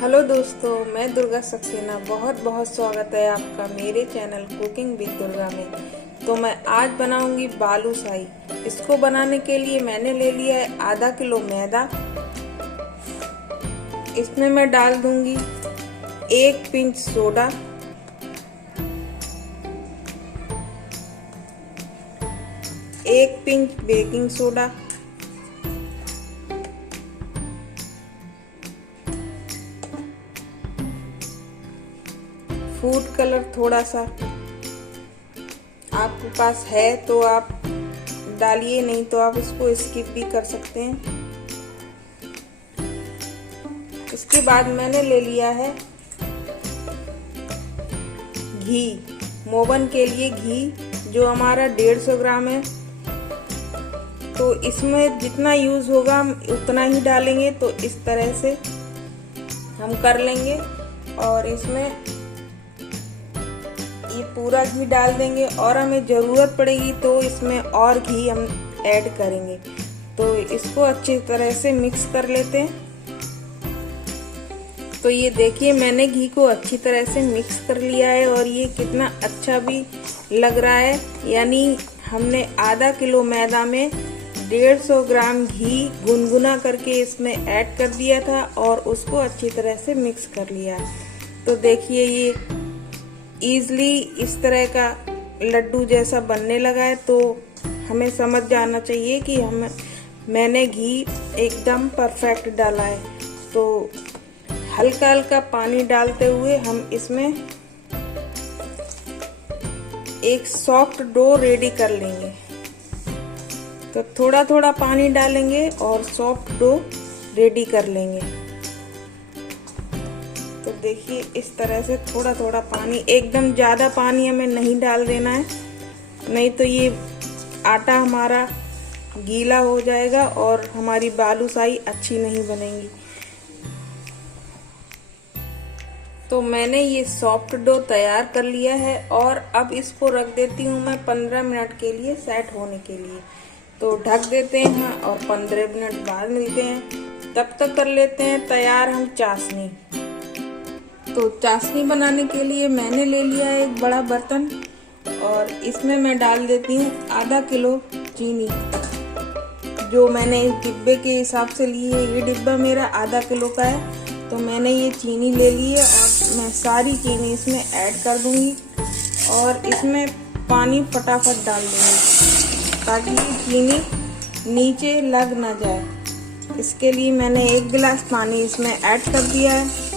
Hello दोस्तों, मैं दुर्गा सक्सेना। बहुत बहुत स्वागत है आपका मेरे चैनल कुकिंग विद दुर्गा में। तो मैं आज बनाऊंगी बालूशाही। इसको बनाने के लिए मैंने ले लिया है आधा किलो मैदा। इसमें मैं डाल दूंगी 1 pinch soda, 1 pinch baking soda, food colour थोड़ा सा, आपके पास है तो आप डालिए, नहीं तो आप इसको स्किप भी कर सकते हैं। इसके बाद मैंने ले लिया है घी। मोवन के लिए घी जो हमारा 150 ग्राम है। तो इसमें जितना यूज होगा हम उतना ही डालेंगे। तो इस तरह से हम कर लेंगे और इसमें ये पूरा घी डाल देंगे और हमें ज़रूरत पड़ेगी तो इसमें और घी हम ऐड करेंगे। तो इसको अच्छी तरह से मिक्स कर लेते हैं। तो ये देखिए, मैंने घी को अच्छी तरह से मिक्स कर लिया है और ये कितना अच्छा भी लग रहा है। यानी हमने आधा किलो मैदा में 150 ग्राम घी गुनगुना करके इसमें ऐड कर दिया था और उसको अच्छी तरह से मिक्स कर लिया। तो देखिए, ये ईज़िली इस तरह का लड्डू जैसा बनने लगा है। तो हमें समझ जाना चाहिए कि मैंने घी एकदम परफेक्ट डाला है। तो हल्का हल्का पानी डालते हुए हम इसमें एक सॉफ्ट डो रेडी कर लेंगे। तो थोड़ा थोड़ा पानी डालेंगे और सॉफ्ट डो रेडी कर लेंगे। तो देखिए, इस तरह से थोड़ा थोड़ा पानी, एकदम ज़्यादा पानी हमें नहीं डाल देना है, नहीं तो ये आटा हमारा गीला हो जाएगा और हमारी बालूशाही अच्छी नहीं बनेगी। तो मैंने ये सॉफ्ट डो तैयार कर लिया है और अब इसको रख देती हूँ मैं 15 मिनट के लिए सेट होने के लिए। तो ढक देते हैं और 15 मिनट बाद मिलते हैं। तब तक कर लेते हैं तैयार हम चाशनी। तो चाशनी बनाने के लिए मैंने ले लिया है एक बड़ा बर्तन और इसमें मैं डाल देती हूँ आधा किलो चीनी, जो मैंने इस डिब्बे के हिसाब से ली है। ये डिब्बा मेरा आधा किलो का है। तो मैंने ये चीनी ले ली है और मैं सारी चीनी इसमें ऐड कर दूंगी और इसमें पानी फटाफट डाल दूंगी ताकि ये चीनी नीचे लग ना जाए। इसके लिए मैंने 1 गिलास पानी इसमें ऐड कर दिया है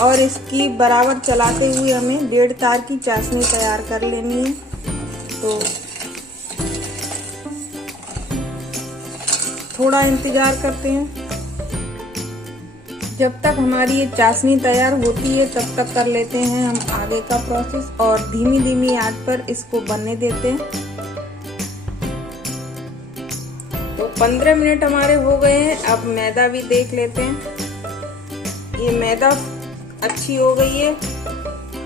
और इसकी बराबर चलाते हुए हमें 1.5 तार की चाशनी तैयार कर लेनी है। तो थोड़ा इंतजार करते हैं जब तक हमारी ये चाशनी तैयार होती है, तब तक कर लेते हैं हम आगे का प्रोसेस और धीमी धीमी आंच पर इसको बनने देते हैं। तो 15 मिनट हमारे हो गए हैं। अब मैदा भी देख लेते हैं। ये मैदा अच्छी हो गई है।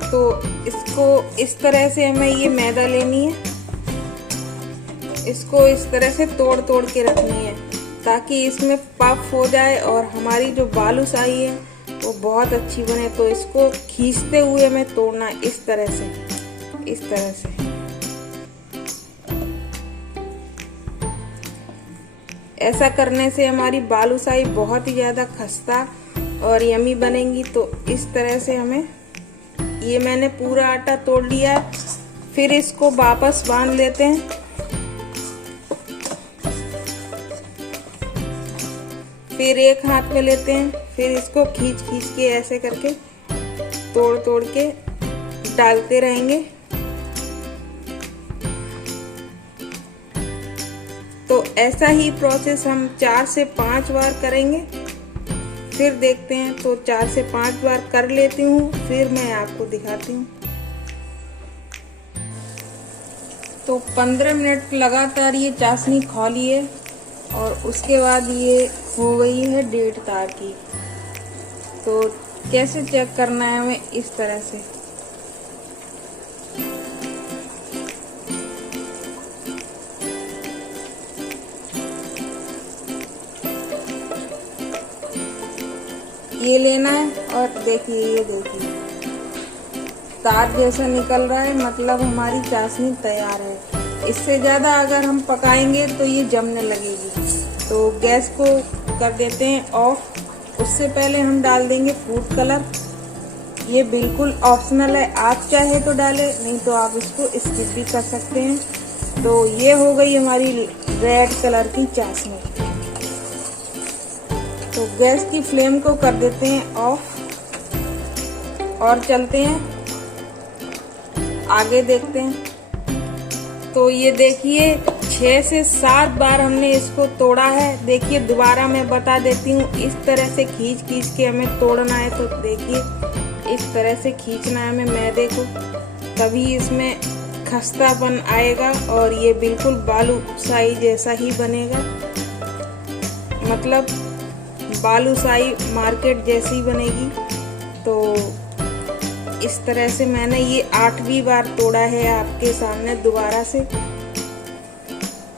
तो इसको इस तरह से हमें ये मैदा लेनी है, इसको इस तरह से तोड़ तोड़ के रखनी है ताकि इसमें पफ हो जाए और हमारी जो बालूशाही है वो बहुत अच्छी बने। तो इसको खींचते हुए हमें तोड़ना है इस तरह से, इस तरह से। ऐसा करने से हमारी बालूशाही बहुत ही ज्यादा खस्ता और यमी बनेगी। तो इस तरह से हमें, ये मैंने पूरा आटा तोड़ लिया है। फिर इसको वापस बांध लेते हैं। फिर एक हाथ में लेते हैं, फिर इसको खींच खींच के ऐसे करके तोड़ तोड़ के डालते रहेंगे। तो ऐसा ही प्रोसेस हम 4 से 5 बार करेंगे। फिर देखते हैं। तो 4 से 5 बार कर लेती हूँ, फिर मैं आपको दिखाती हूँ। तो 15 मिनट लगातार ये चाशनी खौली है और उसके बाद ये हो गई है 1.5 तार की। तो कैसे चेक करना है हमें, इस तरह से। ये लेना है और देखिए ये देखिए तार जैसा निकल रहा है, मतलब हमारी चाशनी तैयार है। इससे ज़्यादा अगर हम पकाएंगे तो ये जमने लगेगी। तो गैस को कर देते हैं ऑफ। उससे पहले हम डाल देंगे फूड कलर। ये बिल्कुल ऑप्शनल है, आप चाहे तो डालें, नहीं तो आप इसको स्किप भी कर सकते हैं। तो ये हो गई हमारी रेड कलर की चाशनी। तो गैस की फ्लेम को कर देते हैं ऑफ और चलते हैं आगे, देखते हैं। तो ये देखिए 6 से 7 बार हमने इसको तोड़ा है। देखिए दोबारा मैं बता देती हूँ, इस तरह से खींच खींच के हमें तोड़ना है। तो देखिए इस तरह से खींचना है हमें मैदे को, तभी इसमें खस्तापन आएगा और ये बिल्कुल बालूशाही जैसा ही बनेगा, मतलब बालूशाही मार्केट जैसी बनेगी। तो इस तरह से मैंने ये 8वीं बार तोड़ा है आपके सामने दोबारा से।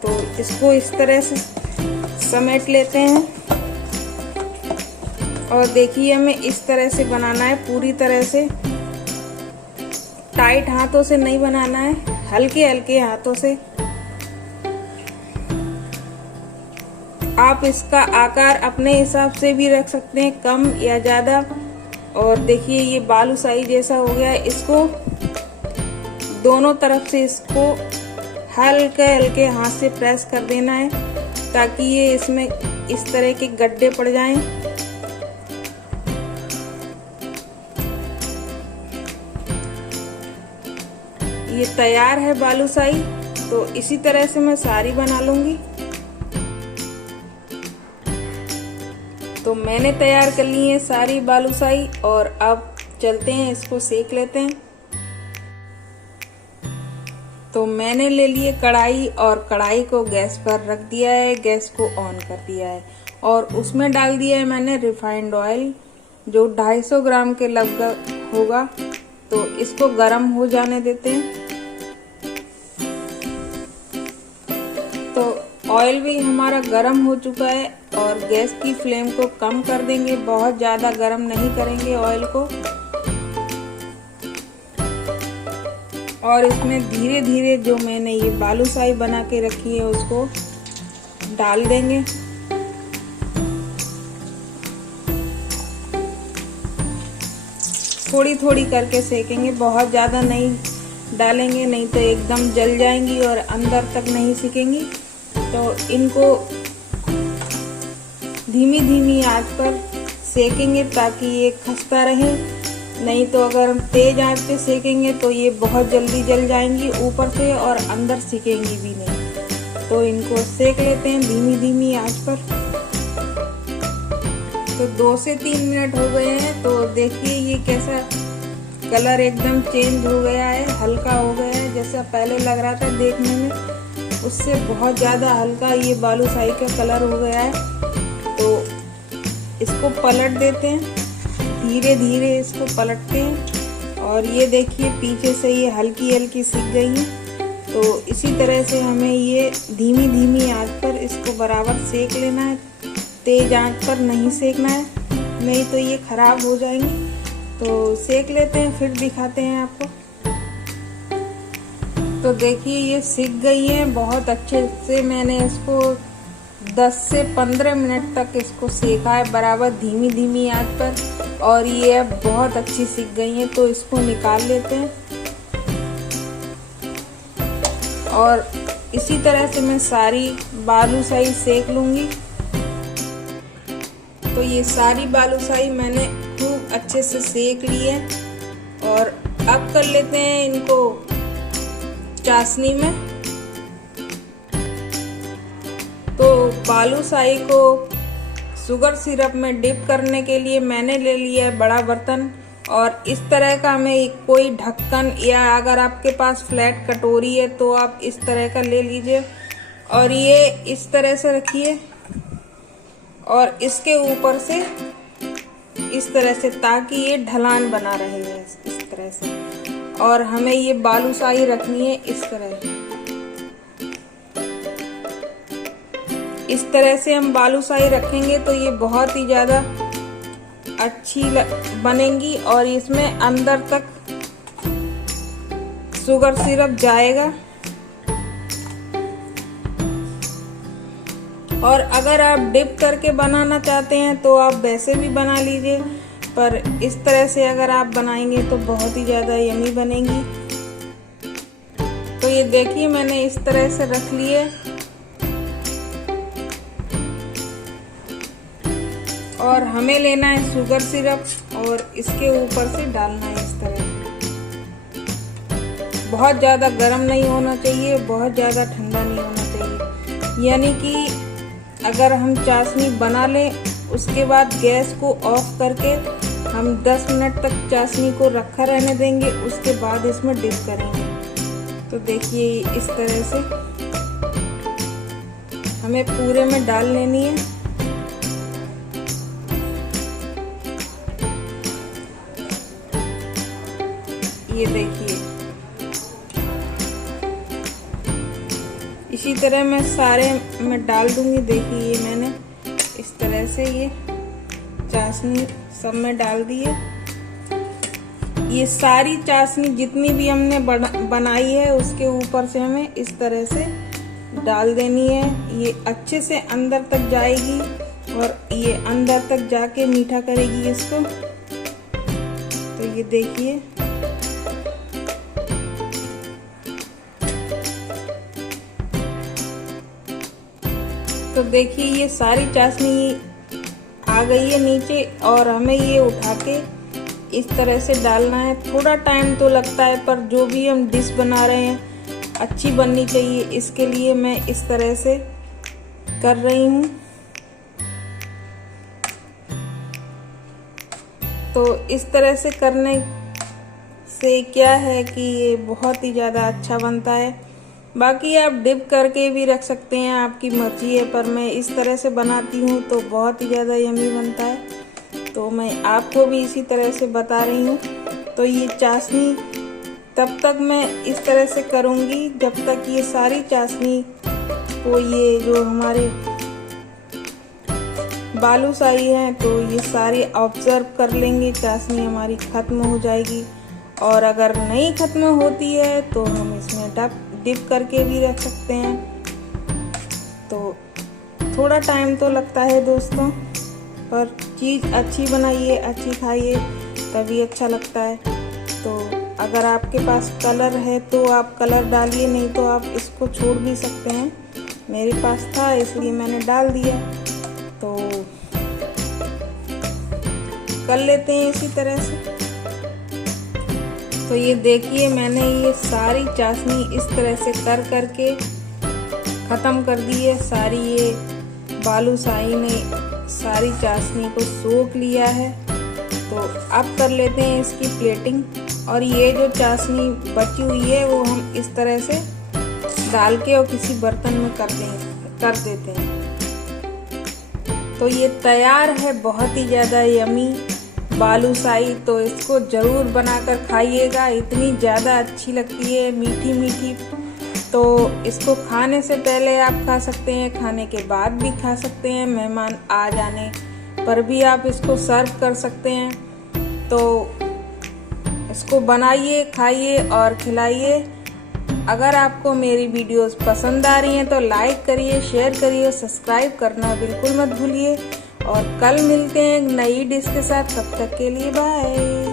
तो इसको इस तरह से समेट लेते हैं और देखिए हमें इस तरह से बनाना है, पूरी तरह से टाइट हाथों से नहीं बनाना है, हल्के हल्के हाथों से। आप इसका आकार अपने हिसाब से भी रख सकते हैं, कम या ज्यादा। और देखिए ये बालूशाही जैसा हो गया है। इसको दोनों तरफ से इसको हल्के हल्के हाथ से प्रेस कर देना है ताकि ये इसमें इस तरह के गड्ढे पड़ जाएं। ये तैयार है बालूशाही। तो इसी तरह से मैं सारी बना लूंगी। तो मैंने तैयार कर ली है सारी बालूशाही और अब चलते हैं इसको सेक लेते हैं। तो मैंने ले लिए कढ़ाई और कढ़ाई को गैस पर रख दिया है, गैस को ऑन कर दिया है और उसमें डाल दिया है मैंने रिफाइंड ऑयल जो 250 ग्राम के लगभग होगा। तो इसको गर्म हो जाने देते हैं। तो ऑयल भी हमारा गर्म हो चुका है और गैस की फ्लेम को कम कर देंगे, बहुत ज्यादा गर्म नहीं करेंगे ऑयल को। और इसमें धीरे धीरे जो मैंने ये बालूशाही बना के रखी है उसको डाल देंगे। थोड़ी थोड़ी करके सेकेंगे, बहुत ज्यादा नहीं डालेंगे, नहीं तो एकदम जल जाएंगी और अंदर तक नहीं सिकेंगी। तो इनको धीमी धीमी आंच पर सेकेंगे ताकि ये खस्ता रहे, नहीं तो अगर हम तेज आंच पे सेकेंगे तो ये बहुत जल्दी जल जाएंगी ऊपर से और अंदर सिकेंगी भी नहीं। तो इनको सेक लेते हैं धीमी धीमी आंच पर। तो 2 से 3 मिनट हो गए हैं। तो देखिए ये कैसा कलर एकदम चेंज हो गया है, हल्का हो गया है। जैसा पहले लग रहा था देखने में उससे बहुत ज़्यादा हल्का ये बालूशाही का कलर हो गया है। तो इसको पलट देते हैं, धीरे धीरे इसको पलटते हैं और ये देखिए पीछे से ये हल्की हल्की सिक गई है। तो इसी तरह से हमें ये धीमी धीमी आंच पर इसको बराबर सेक लेना है, तेज आंच पर नहीं सेकना है, नहीं तो ये खराब हो जाएंगी। तो सेक लेते हैं, फिर दिखाते हैं आपको। तो देखिए ये सिक गई है बहुत अच्छे से। मैंने इसको 10 से 15 मिनट तक इसको सेका है बराबर धीमी धीमी आंच पर और ये अब बहुत अच्छी सिक गई है। तो इसको निकाल लेते हैं और इसी तरह से मैं सारी बालूशाही सेक लूंगी। तो ये सारी बालूशाही मैंने खूब अच्छे से सेक ली है और अब कर लेते हैं इनको चाशनी में। तो बालूशाही को शुगर सिरप में डिप करने के लिए मैंने ले लिया है बड़ा बर्तन और इस तरह का हमें कोई ढक्कन या अगर आपके पास फ्लैट कटोरी है तो आप इस तरह का ले लीजिए और ये इस तरह से रखिए और इसके ऊपर से इस तरह से ताकि ये ढलान बना रहे इस तरह से। और हमें ये बालूशाही रखनी है इस तरह। इस तरह से हम बालूशाही रखेंगे तो ये बहुत ही ज्यादा अच्छी बनेंगी और इसमें अंदर तक शुगर सिरप जाएगा। और अगर आप डिप करके बनाना चाहते हैं तो आप वैसे भी बना लीजिए, पर इस तरह से अगर आप बनाएंगे तो बहुत ही ज़्यादा यमी बनेंगी। तो ये देखिए मैंने इस तरह से रख लिए और हमें लेना है शुगर सिरप और इसके ऊपर से डालना है इस तरह। बहुत ज़्यादा गर्म नहीं होना चाहिए, बहुत ज़्यादा ठंडा नहीं होना चाहिए। यानी कि अगर हम चाशनी बना लें उसके बाद गैस को ऑफ करके हम 10 मिनट तक चाशनी को रखा रहने देंगे, उसके बाद इसमें डिप करेंगे। तो देखिए इस तरह से हमें पूरे में डाल लेनी है। ये देखिए इसी तरह मैं सारे में डाल दूंगी। देखिए ये मैंने इस तरह से ये चाशनी सब में डाल दी है। ये सारी चाशनी जितनी भी हमने बनाई है उसके ऊपर से हमें इस तरह से डाल देनी है। ये अच्छे से अंदर तक जाएगी और ये अंदर तक जाके मीठा करेगी इसको। तो ये देखिए तो देखिए ये सारी चाशनी आ गई है नीचे और हमें ये उठा के इस तरह से डालना है। थोड़ा टाइम तो लगता है, पर जो भी हम डिश बना रहे हैं अच्छी बननी चाहिए, इसके लिए मैं इस तरह से कर रही हूँ। तो इस तरह से करने से क्या है कि ये बहुत ही ज़्यादा अच्छा बनता है। बाकी आप डिप करके भी रख सकते हैं, आपकी मर्जी है, पर मैं इस तरह से बनाती हूँ तो बहुत ही ज़्यादा यमी बनता है। तो मैं आपको भी इसी तरह से बता रही हूँ। तो ये चाशनी तब तक मैं इस तरह से करूँगी जब तक ये सारी चाशनी को ये जो हमारे बालूशाही हैं तो ये सारी ऑब्जर्व कर लेंगे, चाशनी हमारी ख़त्म हो जाएगी। और अगर नहीं ख़त्म होती है तो हम इसमें डिप करके भी रख सकते हैं। तो थोड़ा टाइम तो लगता है दोस्तों, पर चीज़ अच्छी बनाइए, अच्छी खाइए, तभी अच्छा लगता है। तो अगर आपके पास कलर है तो आप कलर डालिए, नहीं तो आप इसको छोड़ भी सकते हैं। मेरे पास था इसलिए मैंने डाल दिया। तो कर लेते हैं इसी तरह से। तो ये देखिए मैंने ये सारी चाशनी इस तरह से कर करके ख़त्म कर दी है। सारी ये बालूशाही ने सारी चाशनी को सोख लिया है। तो अब कर लेते हैं इसकी प्लेटिंग। और ये जो चाशनी बची हुई है वो हम इस तरह से डाल के और किसी बर्तन में कर देते हैं। तो ये तैयार है बहुत ही ज़्यादा यमी बालूशाही। तो इसको ज़रूर बनाकर खाइएगा, इतनी ज़्यादा अच्छी लगती है, मीठी मीठी। तो इसको खाने से पहले आप खा सकते हैं, खाने के बाद भी खा सकते हैं, मेहमान आ जाने पर भी आप इसको सर्व कर सकते हैं। तो इसको बनाइए, खाइए और खिलाइए। अगर आपको मेरी वीडियोस पसंद आ रही हैं तो लाइक करिए, शेयर करिए, सब्सक्राइब करना बिल्कुल मत भूलिए। और कल मिलते हैं एक नई डिश के साथ, तब तक के लिए बाय।